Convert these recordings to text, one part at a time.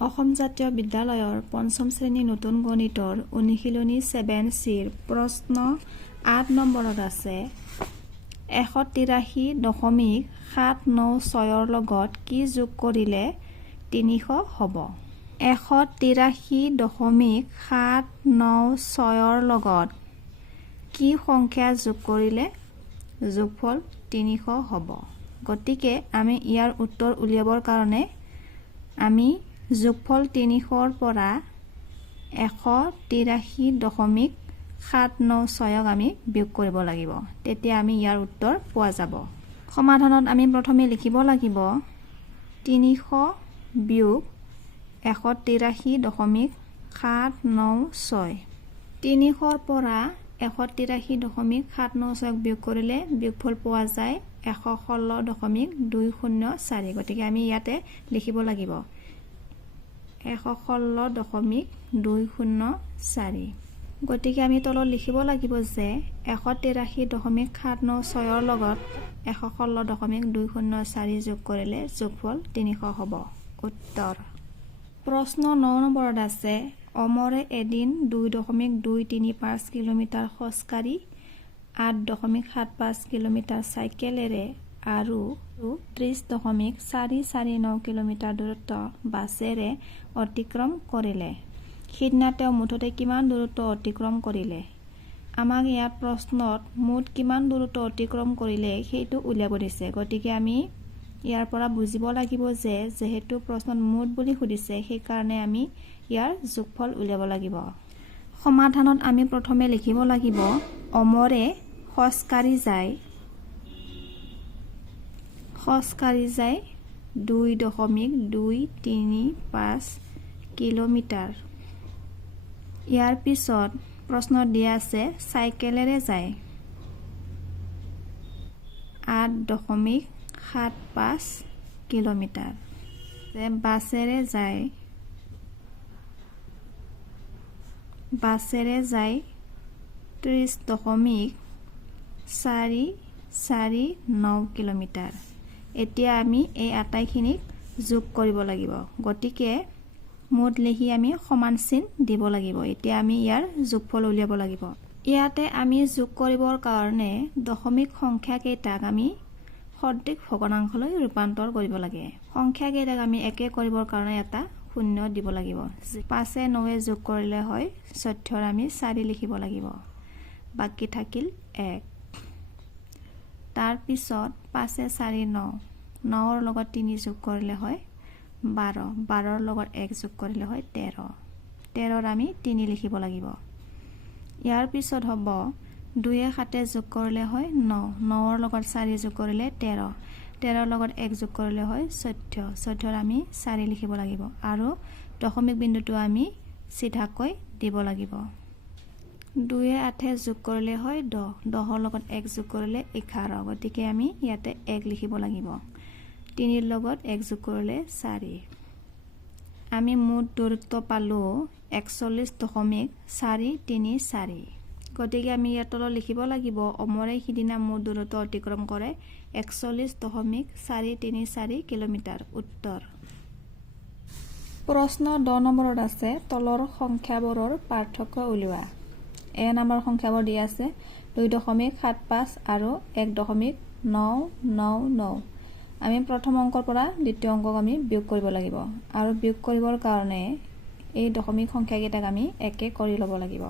অসম জাতীয় বিদ্যালয়ৰ পঞ্চম শ্ৰেণী নতুন গণিতৰ অনুশীলনী 7Cৰ প্ৰশ্ন 8 নম্বৰত আছে 183.796ৰ লগত কি যোগ কৰিলে 300 হ'ব। 183.796ৰ লগত কি সংখ্যা যোগ কৰিলে যোগফল 300 হ'ব। গতিকে আমি ইয়াৰ উত্তৰ উলিয়াবৰ কাৰণে আমি যোগফল 300ৰ পৰা 183.796ক আমি বিয়োগ কৰিব লাগিব। তেতিয়া আমি ইয়াৰ উত্তৰ পোৱা যাব। সমাধানত আমি প্ৰথমে লিখিব লাগিব 300 বিয়োগ 183.796। 300ৰ পৰা 183.796ক বিয়োগ কৰিলে বিয়োগফল পোৱা যায় 116.204। গতিকে আমি ইয়াতে লিখিব লাগিব 116.204। গতিকে আমি তলত লিখিব লাগিব যে 183.796ৰ লগত 116.204 যোগ কৰিলে যোগফল 300 হ'ব। উত্তৰ। প্ৰশ্ন 9 নম্বৰত আছে অমৰে এদিন 2.235 কিলোমিটাৰ খোজকাঢ়ি 8.75 কিলোমিটাৰ চাইকেলেৰে আৰু 30.449 কিলোমিটাৰ দূৰত্ব বাছেৰে অতিক্ৰম কৰিলে। সিদিনা তেওঁ মুঠতে কিমান দূৰত্ব অতিক্ৰম কৰিলে? আমাক ইয়াত প্ৰশ্নত মুঠ কিমান দূৰত্ব অতিক্ৰম কৰিলে সেইটো উলিয়াব দিছে। গতিকে আমি ইয়াৰ পৰা বুজিব লাগিব যে যেহেতু প্ৰশ্নত মুঠ বুলি সুধিছে সেইকাৰণে আমি ইয়াৰ যোগফল উলিয়াব লাগিব। সমাধানত আমি প্ৰথমে লিখিব লাগিব অমৰে খোজকাঢ়ি যায় 2.235 কিলোমিটাৰ। ইয়াৰ পিছত প্ৰশ্নত দিয়া আছে চাইকেলেৰে যায় 8.75 কিলোমিটাৰ। বাছেৰে যায় 30.449 কিলোমিটাৰ। এতিয়া আমি এই আটাইখিনিক যোগ কৰিব লাগিব। গতিকে মুঠ লিখি আমি সমান চিন দিব লাগিব। এতিয়া আমি ইয়াৰ যোগফল উলিয়াব লাগিব। ইয়াতে আমি যোগ কৰিবৰ কাৰণে দশমিক সংখ্যাকেইটাক আমি সদৃশ ভগ্নাংশলৈ ৰূপান্তৰ কৰিব লাগে। সংখ্যাকেইটাক আমি একে কৰিবৰ কাৰণে এটা শূন্য দিব লাগিব। 5 9 যোগ কৰিলে হয় 14ৰ আমি 4 লিখিব লাগিব। বাকী থাকিল 1। তাৰপিছত 5 4 9 9ৰ লগত 3 যোগ কৰিলে হয় 12। 12ৰ লগত 1 যোগ কৰিলে হয় 13। 13ৰ আমি 3 লিখিব লাগিব। ইয়াৰ পিছত হ'ব 2 7 যোগ কৰিলে হয় 9। 9ৰ লগত 4 যোগ কৰিলে 13। 13ৰ লগত 1 যোগ কৰিলে হয় 14। 14ৰ আমি 4 লিখিব লাগিব আৰু দশমিক বিন্দুটো আমি চিধাকৈ দিব লাগিব। 2 8 যোগ কৰিলে হয় 10। 10ৰ লগত 1 যোগ কৰিলে 11। গতিকে আমি ইয়াতে 1 লিখিব লাগিব। 3ৰ লগত 1 যোগ কৰিলে 4। আমি মুঠ দূৰত্ব পালোঁ 41.434। গতিকে আমি ইয়াৰ তলত লিখিব লাগিব অমৰে সিদিনা মুঠ দূৰত্ব অতিক্ৰম কৰে 41.434 কিলোমিটাৰ। উত্তৰ। প্ৰশ্ন 10 নম্বৰত আছে তলৰ সংখ্যাবোৰৰ পাৰ্থক্য উলিওৱা। এ নম্বৰ সংখ্যাবোৰ দিয়া আছে 2.75 আৰু 1.999। আমি প্ৰথম অংকৰ পৰা দ্বিতীয় অংকক আমি বিয়োগ কৰিব লাগিব আৰু বিয়োগ কৰিবৰ কাৰণে এই দশমিক সংখ্যাকেইটাক আমি একে কৰি ল'ব লাগিব।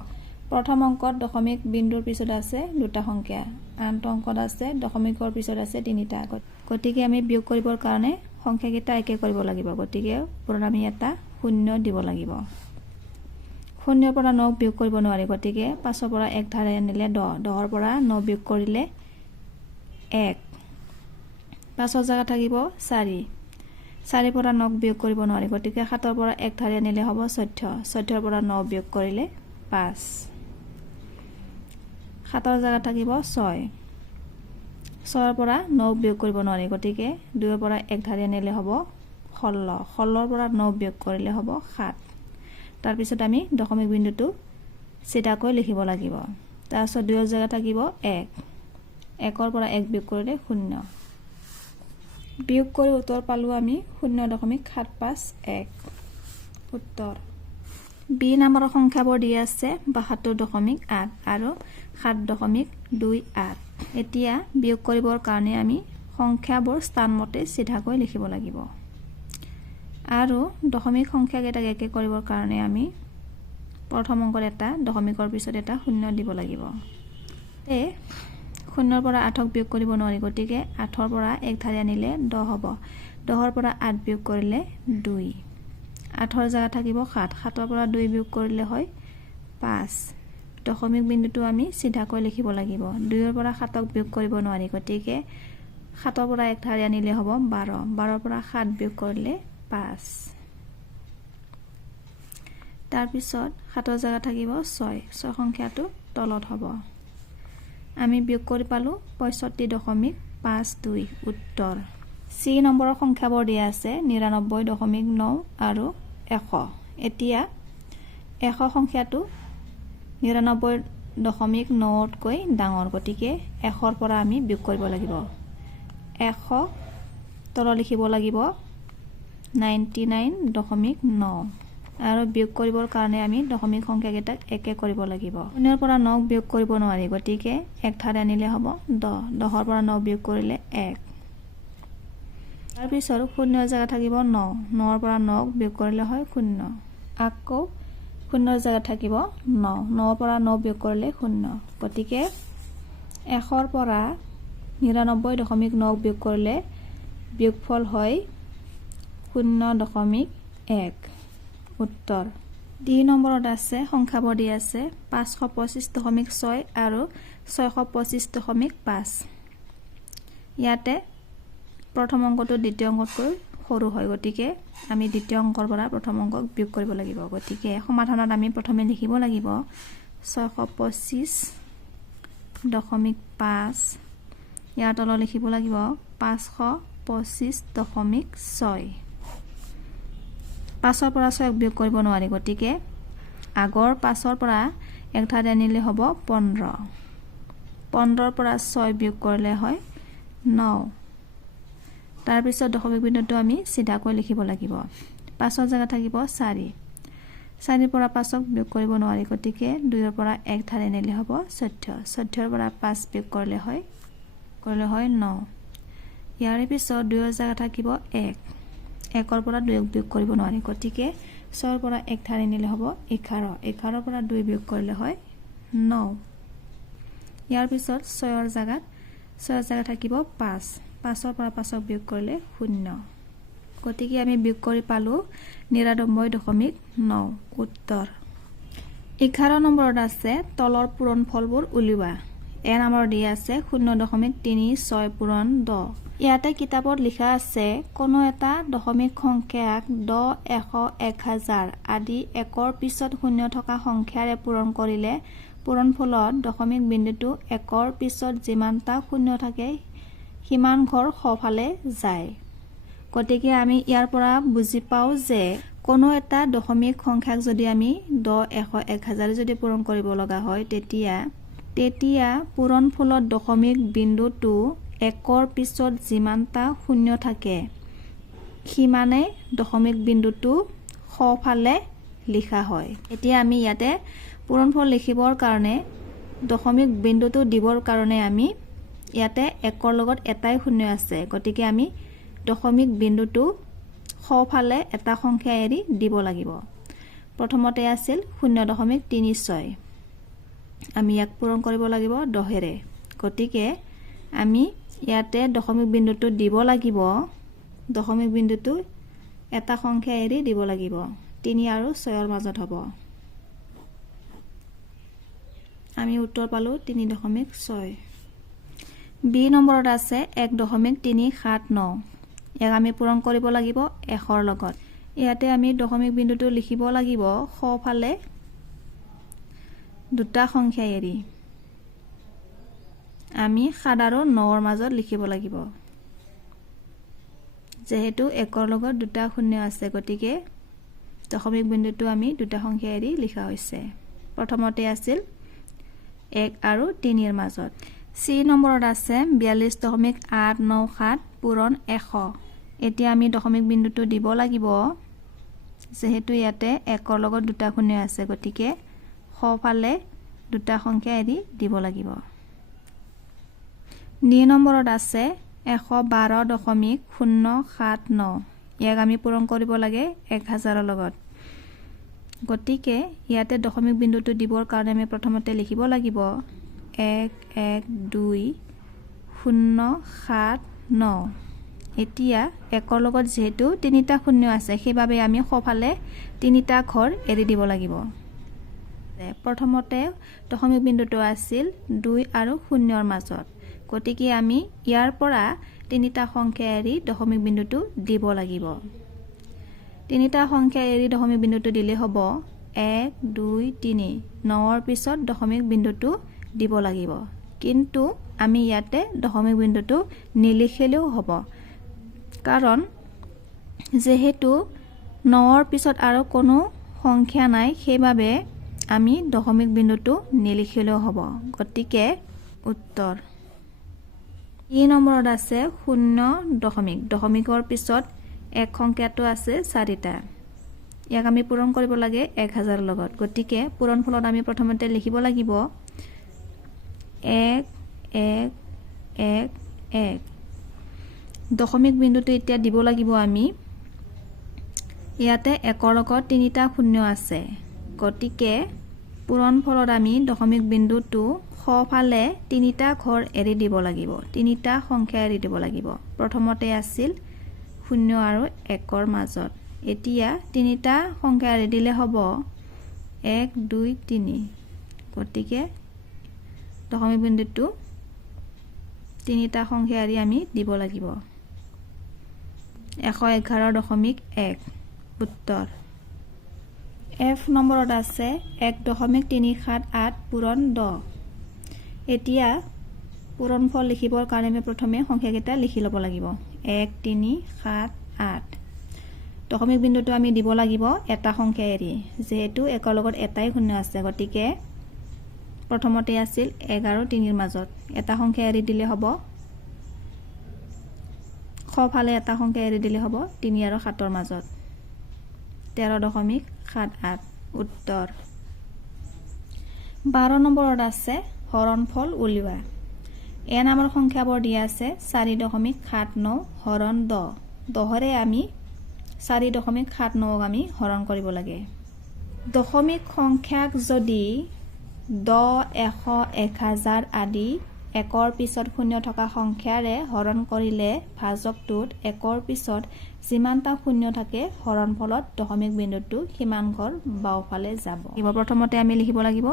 প্ৰথম অংকত দশমিক বিন্দুৰ পিছত আছে 2টা সংখ্যা, আনটো অংকত আছে দশমিকৰ পিছত আছে 3টা। গতিকে আমি বিয়োগ কৰিবৰ কাৰণে সংখ্যাকেইটা একে কৰিব লাগিব। গতিকে ওপৰত আমি এটা শূন্য দিব লাগিব। 0ৰ পৰা 9 বিয়োগ কৰিব নোৱাৰি। গতিকে 5ৰ পৰা 1 ধাৰে আনিলে 10। 10ৰ পৰা 9 বিয়োগ কৰিলে 1। 5ৰ জেগাত থাকিব 4। 4ৰ পৰা 9 বিয়োগ কৰিব নোৱাৰি। গতিকে 7ৰ পৰা 1 ধাৰে আনিলে হ'ব 14। 14ৰ পৰা 9 বিয়োগ কৰিলে 5। 7ৰ জেগাত থাকিব 6। 6ৰ পৰা 9 বিয়োগ কৰিব নোৱাৰি। গতিকে 2ৰ পৰা 1 ধাৰে আনিলে হ'ব 16। 16ৰ পৰা 9 বিয়োগ কৰিলে হ'ব 7। তাৰপিছত আমি দশমিক বিন্দুটো চিধাকৈ লিখিব লাগিব। তাৰপিছত 2ৰ জেগাত থাকিব 1। 1ৰ পৰা 1 বিয়োগ কৰিলে 0। বিয়োগ কৰি উত্তৰ পালোঁ আমি 0.751। উত্তৰ বি নম্বৰৰ সংখ্যাবোৰ দিয়া আছে 72.8 আৰু 7.28 এতিয়া বিয়োগ কৰিবৰ কাৰণে আমি সংখ্যাবোৰ স্থানমতে চিধাকৈ লিখিব লাগিব আৰু দশমিক সংখ্যাকেইটাক একে কৰিবৰ কাৰণে আমি প্ৰথম অংকৰ এটা দশমিকৰ পিছত এটা শূন্য দিব লাগিব তে শূন্যৰ পৰা 8ক বিয়োগ কৰিব নোৱাৰি গতিকে 8ৰ পৰা এক ধাৰি আনিলে 10 হ'ব 10ৰ পৰা 8 বিয়োগ কৰিলে 2 8ৰ জায়গা থাকিব 7 7ৰ পৰা 2 বিয়োগ কৰিলে হয় 5 দশমিক বিন্দুটো আমি চিধাকৈ লিখিব লাগিব 2ৰ পৰা 7ক বিয়োগ কৰিব নোৱাৰি গতিকে 7ৰ পৰা এক ধাৰি আনিলে হ'ব 12 12ৰ পৰা 7 বিয়োগ কৰিলে 5 তাৰ পিছত 7ৰ জায়গা থাকিব 6 6 সংখ্যাটো তলত হ'ব আমি বিয়োগ কৰি পালো 65.52 উত্তৰ সি নম্বৰৰ সংখ্যাবোৰ দিয়া আছে 99.9 আৰু 100 এতিয়া 100 সংখ্যাটো 99.9তকৈ ডাঙৰ গতিকে 100ৰ পৰা আমি বিয়োগ কৰিব লাগিব 100 তল লিখিব লাগিব 99.9 আৰু বিয়োগ কৰিবৰ কাৰণে আমি দশমিক সংখ্যাকেইটাক একে কৰিব লাগিব 0ৰ পৰা 9 বিয়োগ কৰিব নোৱাৰি গতিকে এক ধাৰি আনিলে হ'ব 10 10ৰ পৰা 9 বিয়োগ কৰিলে 1 তাৰ পিছত 0ৰ জায়গা থাকিব 9 9ৰ পৰা 9 বিয়োগ কৰিলে হয় 0 আকৌ 0ৰ জায়গা থাকিব 9 9ৰ পৰা 9 বিয়োগ কৰিলে 0 গতিকে 100ৰ পৰা 99.9 বিয়োগ কৰিলে বিয়োগফল হয় 0.1 উত্তৰ ডি নম্বৰত আছে সংখ্যাবোৰ দিয়া আছে 525.6 আৰু 625.5 ইয়াতে প্ৰথম অংকটো দ্বিতীয় অংকতকৈ সৰু হয় গতিকে আমি দ্বিতীয় অংকৰ পৰা প্ৰথম অংকক বিয়োগ কৰিব লাগিব গতিকে সমাধানত আমি প্ৰথমে লিখিব লাগিব 625.5 ইয়াৰ তলত লিখিব লাগিব 525.6 5ৰ পৰা 6ক বিয়োগ কৰিব নোৱাৰি গতিকে আগৰ 5ৰ পৰা এক ধাৰি আনিলে হ'ব 15 15ৰ পৰা 6 বিয়োগ কৰিলে হয় 9 তাৰ পিছত দশমিক বিন্দুটো আমি চিধাকৈ লিখিব লাগিব 5ৰ জায়গা থাকিব 4 4ৰ পৰা 5ক বিয়োগ কৰিব নোৱাৰি গতিকে 2ৰ পৰা এক ধাৰি আনিলে হ'ব 14 14ৰ পৰা 5 বিয়োগ কৰিলে হয় 9 ইয়াৰ পিছত 2ৰ জায়গা থাকিব 1 1ৰ পৰা 2ক বিয়োগ কৰিব নোৱাৰি গতিকে 6ৰ পৰা এক ধাৰি আনিলে হ'ব 11 11ৰ পৰা 2 বিয়োগ কৰিলে হয় 9 ইয়াৰ পিছত 6ৰ জায়গাত থাকিব 5 5ৰ পৰা 5ক বিয়োগ কৰিলে 0 গতিকে আমি বিয়োগ কৰি পালো 99.9 উত্তৰ 11 নম্বৰত আছে তলৰ পূৰণফলবোৰ উলিওৱা এ নম্বৰ দিয়া আছে 0.36 পূৰণ 10 ইয়াতে কিতাপত লিখা আছে কোনো এটা দশমিক সংখ্যাক 10 100 1000 আদি একৰ পিছত শূন্য থকা সংখ্যাৰে পূৰণ কৰিলে পূৰণফলত দশমিক বিন্দুটো একৰ পিছত যিমানটা শূন্য থাকে সিমান ঘৰ সোঁফালে যায় গতিকে আমি ইয়াৰ পৰা বুজি পাওঁ যে কোনো এটা দশমিক সংখ্যাক যদি আমি 10 100 1000 যদি পূৰণ কৰিব লগা হয় তেতিয়া পূৰণফলত দশমিক বিন্দুটো একৰ পিছত যিমানটা শূন্য থাকে সিমানে দশমিক বিন্দুটো সোঁফালে লিখা হয় এতিয়া আমি ইয়াতে পূৰণফল লিখিবৰ কাৰণে দশমিক বিন্দুটো দিবৰ কাৰণে আমি ইয়াতে একৰ লগত এটাই শূন্য আছে গতিকে আমি দশমিক বিন্দুটো সোঁফালে এটা সংখ্যা এৰি দিব লাগিব প্ৰথমতে আছিল 0.36 আমি ইয়াক পূৰণ কৰিব লাগিব 10ৰে গতিকে আমি ইয়াতে দশমিক বিন্দুটো দিব লাগিব দশমিক বিন্দুটো এটা সংখ্যা এৰি দিব লাগিব 3 আৰু 6ৰ মাজত হ'ব আমি উত্তৰ পালো 3.6 বি নম্বৰত আছে 1.379 ইয়াক আমি পূৰণ কৰিব লাগিব 100ৰ লগত ইয়াতে আমি দশমিক বিন্দুটো লিখিব লাগিব সোঁফালে দুটা সংখ্যা এৰি আমি 7 আৰু 9ৰ মাজত লিখিব লাগিব যেহেতু একৰ লগত দুটা শূন্য আছে গতিকে দশমিক বিন্দুটো আমি দুটা সংখ্যা এৰি লিখা হৈছে প্ৰথমতে আছিল 1 আৰু 3ৰ মাজত সি নম্বৰত আছে 42.897 পূৰণ 100 এতিয়া আমি দশমিক বিন্দুটো দিব লাগিব যেহেতু ইয়াতে 1ৰ লগত দুটা শূন্য আছে গতিকে সোঁফালে দুটা সংখ্যা এৰি দিব লাগিব 2 নম্বৰত আছে 112.079 ইয়াক আমি পূৰণ কৰিব লাগে 1000ৰ লগত গতিকে ইয়াতে দশমিক বিন্দুটো দিবৰ কাৰণে আমি প্ৰথমতে লিখিব লাগিব 112.079 এতিয়া 1ৰ লগত যেহেতু তিনিটা শূন্য আছে সেইবাবে আমি সোঁফালে তিনিটা ঘৰ এৰি দিব লাগিব প্ৰথমতে দশমিক বিন্দুটো আছিল 2 আৰু 0ৰ মাজত গতিকে আমি ইয়াৰ পৰা তিনিটা সংখ্যা এৰি দশমিক বিন্দুটো দিব লাগিব তিনিটা সংখ্যা এৰি দশমিক বিন্দুটো দিলে হ'ব 1 2 3 9ৰ পিছত দশমিক বিন্দুটো দিব লাগিব কিন্তু আমি ইয়াতে দশমিক বিন্দুটো নিলিখিলেও হ'ব কাৰণ যেহেতু 9ৰ পিছত আৰু কোনো সংখ্যা নাই সেইবাবে আমি দশমিক বিন্দুটো নিলিখিলেও হ'ব গতিকে উত্তৰ 3 নম্বৰত আছে 0 দশমিক দশমিকৰ পিছত এক সংখ্যাটো আছে 4টা ইয়াক আমি পূৰণ কৰিব লাগে 1000ৰ লগত গতিকে পূৰণ ফলত আমি প্ৰথমতে লিখিব লাগিব 1 1 1 1 দশমিক বিন্দুটো এতিয়া দিব লাগিব আমি ইয়াতে 1ৰ লগত তিনিটা শূন্য আছে গতিকে পূৰণ ফলত আমি দশমিক বিন্দুটো সোঁফালে তিনিটা ঘৰ এৰি দিব লাগিব তিনিটা সংখ্যা এৰি দিব লাগিব প্ৰথমতে আছিল 0 আৰু 1ৰ মাজত এতিয়া তিনিটা সংখ্যা এৰি দিলে হ'ব 1 2 3 গতিকে দশমিক বিন্দুটো তিনিটা সংখ্যা এৰি আমি দিব লাগিব 111.1 উত্তৰ F নম্বৰত আছে 1.378 পূৰণ 10 এতিয়া পূৰণফল লিখিবৰ কাৰণে আমি প্ৰথমে সংখ্যাকেইটা লিখি ল'ব লাগিব 1 3 7 8 দশমিক বিন্দুটো আমি দিব লাগিব এটা সংখ্যা এৰি যেহেতু 1ৰ লগত এটাই শূন্য আছে গতিকে প্ৰথমতে আছিল 11 3ৰ মাজত এটা সংখ্যা এৰি দিলে হ'ব সোঁফালে এটা সংখ্যা এৰি দিলে হ'ব 3 আৰু 7ৰ মাজত 13.78 উত্তৰ 12 নম্বৰত আছে হৰণফল উলিওৱা এ নামৰ সংখ্যাবোৰ দিয়া আছে 4.79 হৰণ 10 10ৰে আমি 4.79ক আমি হৰণ কৰিব লাগে দশমিক সংখ্যাক যদি 10 100 1000 আদি 1ৰ পিছত শূন্য থকা সংখ্যাৰে হৰণ কৰিলে ভাজকটোত 1ৰ পিছত যিমানটা শূন্য থাকে হৰণফলত দশমিক বিন্দুটো সিমান ঘৰ বাওঁফালে যাব প্ৰথমতে আমি লিখিব লাগিব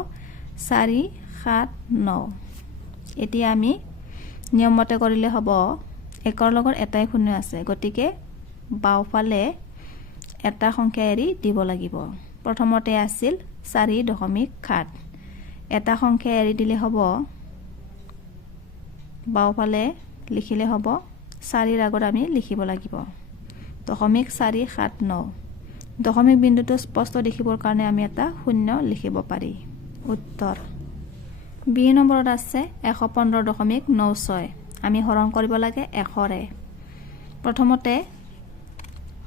4 7 9 এতিয়া আমি নিয়মমতে কৰিলে হ'ব 1ৰ লগত এটাই শূন্য আছে গতিকে বাওঁফালে এটা সংখ্যা এৰি দিব লাগিব প্ৰথমতে আছিল 4.7 এটা সংখ্যা এৰি দিলে হ'ব বাওঁফালে লিখিলে হ'ব 4ৰ আগত আমি লিখিব লাগিব 0.479 দশমিক বিন্দুটো স্পষ্ট দেখিবৰ কাৰণে আমি এটা শূন্য লিখিব পাৰি উত্তৰ বি নম্বৰত আছে 115.96 আমি হৰণ কৰিব লাগে 100ৰে প্ৰথমতে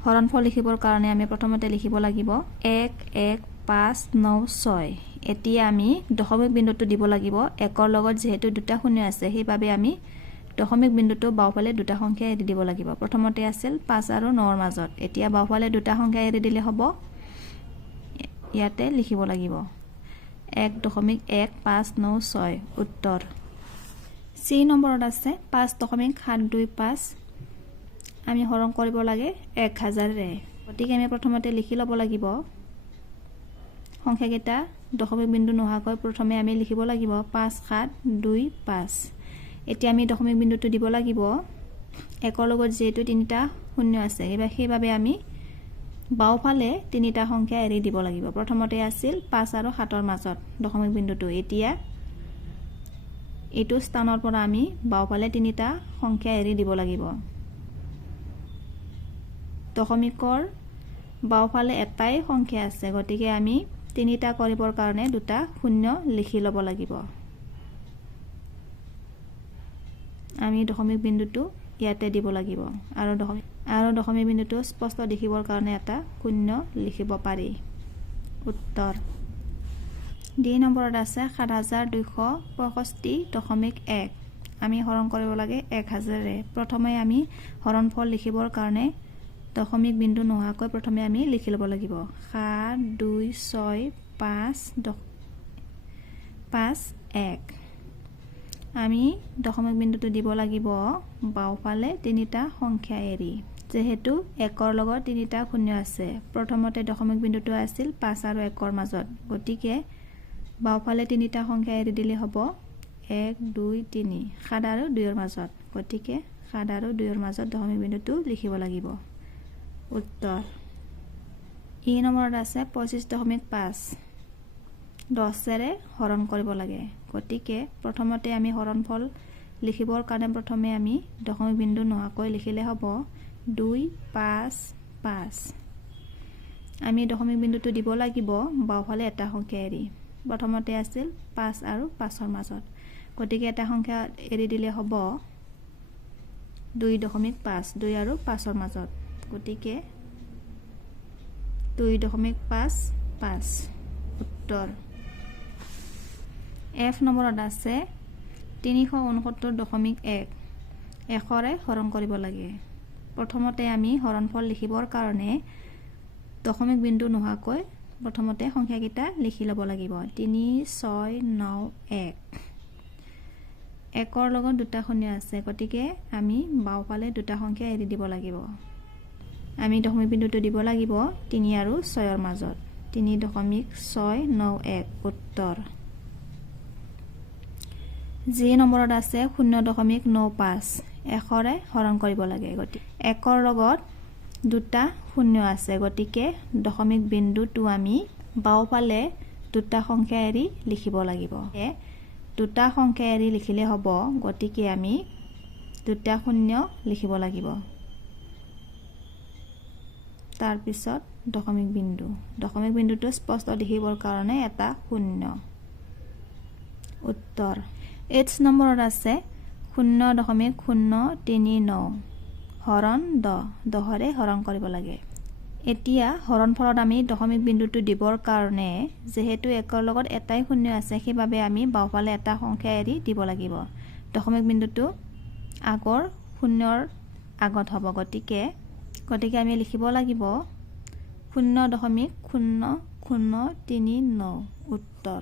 হৰণফল লিখিবৰ কাৰণে আমি প্ৰথমতে লিখিব লাগিব 11596 এতিয়া আমি দশমিক বিন্দুটো দিব লাগিব 1ৰ লগত যেহেতু দুটা শূন্য আছে সেইবাবে আমি দশমিক বিন্দুটো বাওঁফালে দুটা সংখ্যা এৰি দিব লাগিব প্ৰথমতে আছিল 5 আৰু 9ৰ মাজত এতিয়া বাওঁফালে দুটা সংখ্যা এৰি দিলে হ'ব ইয়াতে লিখিব লাগিব 1.1596 উত্তৰ চি নম্বৰত আছে 5.725 আমি হৰণ কৰিব লাগে 1000ৰে গতিকে আমি প্ৰথমতে লিখি ল'ব লাগিব সংখ্যাকেইটা দশমিক বিন্দু নোহোৱাকৈ প্ৰথমে আমি লিখিব লাগিব 5725 এতিয়া আমি দশমিক বিন্দুটো দিব লাগিব 1ৰ লগত যেহেতু তিনিটা শূন্য আছে সেইবাবে আমি বাওঁফালে তিনিটা সংখ্যা এৰি দিব লাগিব প্ৰথমতে আছিল 5 আৰু 7ৰ মাজত দশমিক বিন্দুটো এতিয়া এইটো স্থানৰ পৰা আমি বাওঁফালে তিনিটা সংখ্যা এৰি দিব লাগিব দশমিকৰ বাওঁফালে এটাই সংখ্যা আছে গতিকে আমি তিনিটা কৰিবৰ কাৰণে দুটা শূন্য লিখি ল'ব লাগিব আমি দশমিক বিন্দুটো ইয়াতে দিব লাগিব আৰু আৰু দশমিক বিন্দুটো স্পষ্ট দেখিবৰ কাৰণে এটা শূন্য লিখিব পাৰি উত্তৰ ডি নম্বৰত আছে ৭২৬৫.১ আমি হৰণ কৰিব লাগে ১০০০ৰে প্ৰথমে আমি হৰণফল লিখিবৰ কাৰণে দশমিক বিন্দু নোহোৱাকৈ প্ৰথমে আমি লিখি ল'ব লাগিব ৭২৬৫.১ আমি দশমিক বিন্দুটো দিব লাগিব বাওঁফালে তিনিটা সংখ্যা এৰি যেহেতু ১ৰ লগত তিনিটা শূন্য আছে প্ৰথমতে দশমিক বিন্দুটো আছিল ৫ আৰু ১ৰ মাজত গতিকে বাওঁফালে তিনিটা সংখ্যা এৰি দিলে হ'ব ১ ২ ৩ ৭ আৰু ২ৰ মাজত গতিকে ৭ আৰু ২ৰ মাজত দশমিক বিন্দুটো লিখিব লাগিব উত্তৰ ই নম্বৰত আছে ২৫.৫ ১০ৰে হৰণ কৰিব লাগে গতিকে প্ৰথমতে আমি হৰণফল লিখিবৰ কাৰণে প্ৰথমে আমি দশমিক বিন্দু নোহোৱাকৈ লিখিলে হ'ব ২ ৫ ৫ আমি দশমিক বিন্দুটো দিব লাগিব বাওঁফালে এটা সংখ্যা এৰি প্ৰথমতে আছিল ৫ আৰু ৫ৰ মাজত গতিকে এটা সংখ্যা এৰি দিলে হ'ব ২.৫ ২ আৰু ৫ৰ মাজত গতিকে ২.৫৫ উত্তৰ এফ নম্বৰত আছে ৩৬৯.১ ১ৰে হৰণ কৰিব লাগে প্ৰথমতে আমি হৰণফল লিখিবৰ কাৰণে দশমিক বিন্দু নোহোৱাকৈ প্ৰথমতে সংখ্যাকেইটা লিখি ল'ব লাগিব ৩৬৯১ ১ৰ লগত দুটা শূন্য আছে গতিকে আমি বাওঁফালে দুটা সংখ্যা এৰি দিব লাগিব আমি দশমিক বিন্দুটো দিব লাগিব ৩ আৰু ৬ৰ মাজত ৩.৬৯১ উত্তৰ জি নম্বৰত আছে ০.৯৫ ১ৰে হৰণ কৰিব লাগে গতিকে ১ৰ লগত দুটা শূন্য আছে গতিকে দশমিক বিন্দুটো আমি বাওঁফালে দুটা সংখ্যা এৰি লিখিব লাগিব দুটা সংখ্যা এৰি লিখিলে হ'ব গতিকে আমি দুটা শূন্য লিখিব লাগিব তাৰপিছত দশমিক বিন্দুটো স্পষ্ট দেখিবৰ কাৰণে এটা শূন্য উত্তৰ এইচ নম্বৰত আছে ০.০৩৯ হৰণ ১০ৰে হৰণ কৰিব লাগে এতিয়া হৰণফলত আমি দশমিক বিন্দুটো দিবৰ কাৰণে যেহেতু ১ৰ লগত এটাই শূন্য আছে সেইবাবে আমি বাওঁফালে এটা সংখ্যা এৰি দিব লাগিব দশমিক বিন্দুটো আগৰ শূন্যৰ আগত হ'ব গতিকে আমি লিখিব লাগিব ০.০০৩৯ উত্তৰ